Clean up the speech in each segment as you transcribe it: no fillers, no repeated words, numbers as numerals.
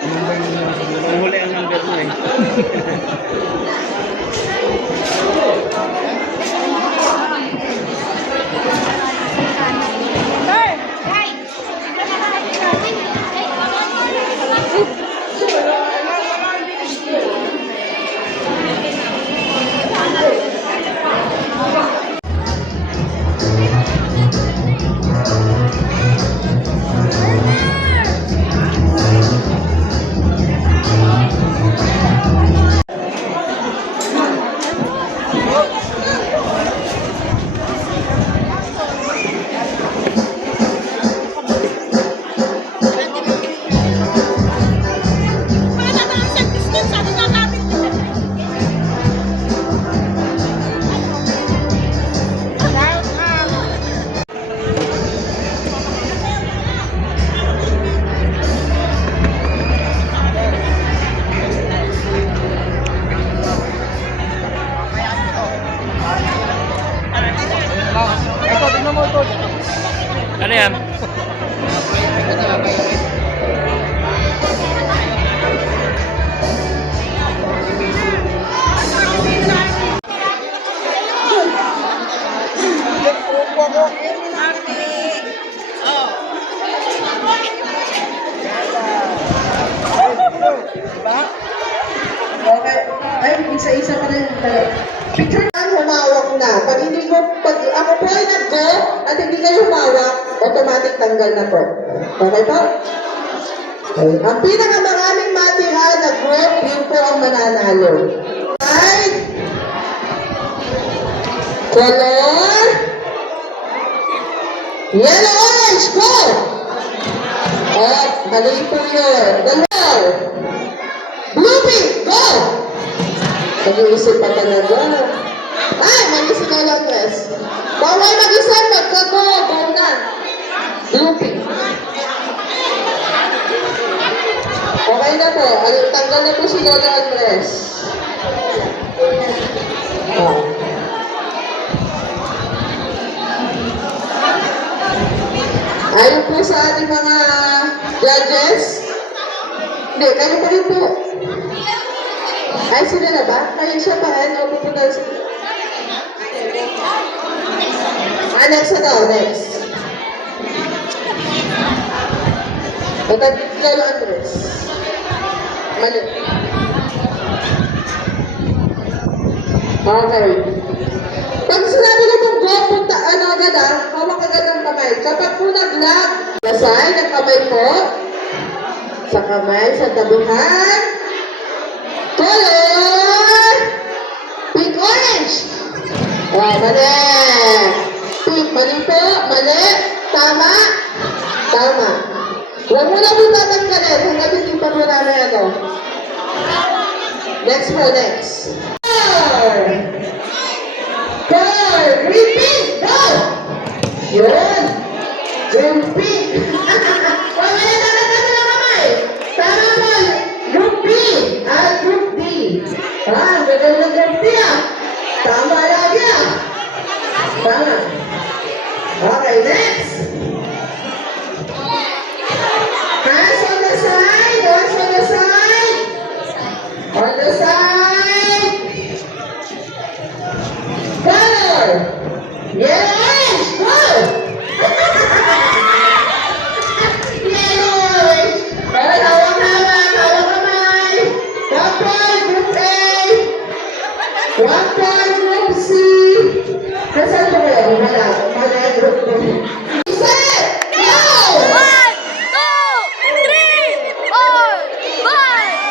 Huli ang number mo eh. Ano yan? Okay. Ay, isa-isa pa rin. Picture na humawak na. Pag ako po ay nag-go at hindi kayo humawak, automatic tanggal na po. Okay po? Okay. Ang pinakamaraming matira na group, yun po ang mananalo. Right? Color. Yellow, orange, go! Oh, mali po yun. Dalaw. Blue, pink, go! Nag-iisip pa talaga. Ay, mali si Lola Tres. Bawal mag-isip, magkago, go na. Blue, pink. Okay na po. Tanggal na po si Lola Andres. Oh. Ayon po sa ating mga judges. Hindi, kayo pa rin po. Ay, sila na ba? Kayo siya pa rin o pupunta sa... Next na daw, next. Lola Andres. Mali. Okay. Pag sinabi ko mong go, punta, agad hawak agad ang kamay. Kapag po nag-lag, nasay, ng kamay po, sa kamay, sa tabihan, color, pink, orange. Oh, mali. Pink, mali po, mali, tama, tama. Huwag mo na po tatanggalin, hanggang hindi pa mo namin ano. Next po, next. Color, green, pink, go! Yun. Green, pink. Huwag na yung kamay. Tama po, group B at group D. Gagawin ng group D Tama lagi Tama. Okay, next. Hands on the side, hands on the side. On the side. Color. Yellow, orange, go! Yellow, orange. Alright, hawak kamay. One point, group A. One point, group C. Nasaan ba kayo? Wala, group B. Set! Go! 1, 2, 3, 4, 5.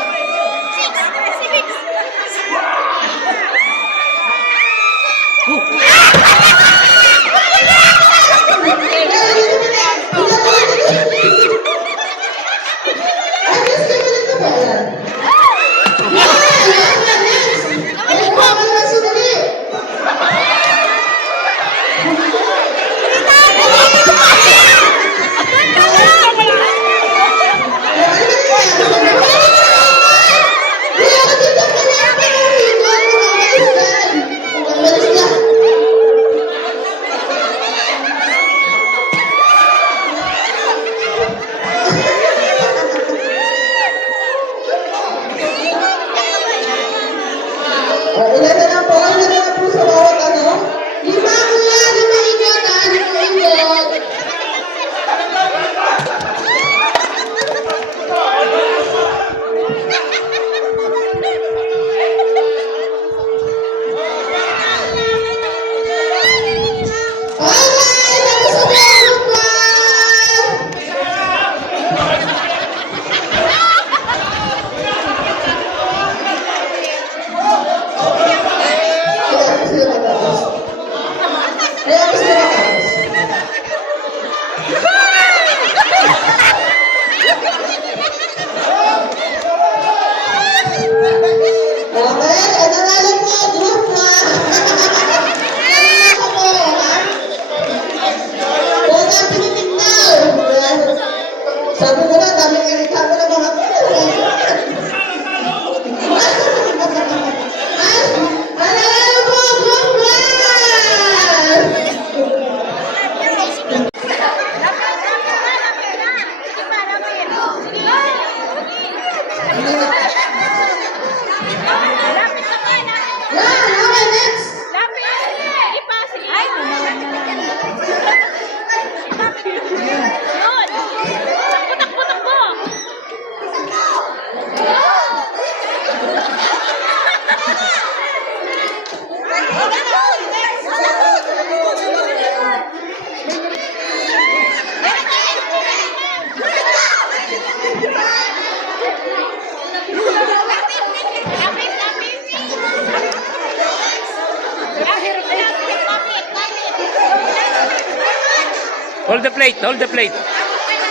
Hold the plate, hold the plate.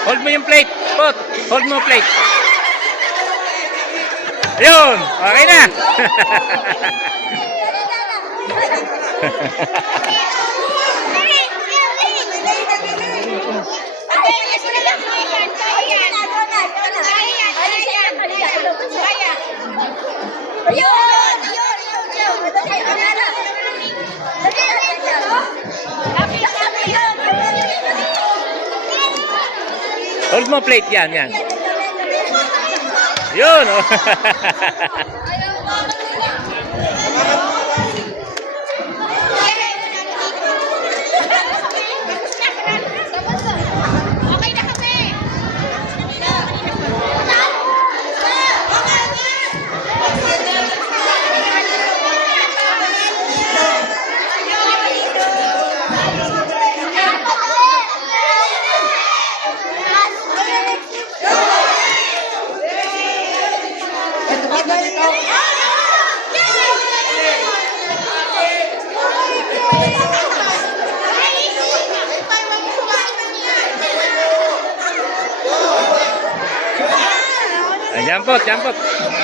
Hold mo yung plate. Pot, hold mo plate. Ayun, okay na. Hold mo plate, yan, yan. Yun, oh. Okay na kami. Ay, jampot, jampot.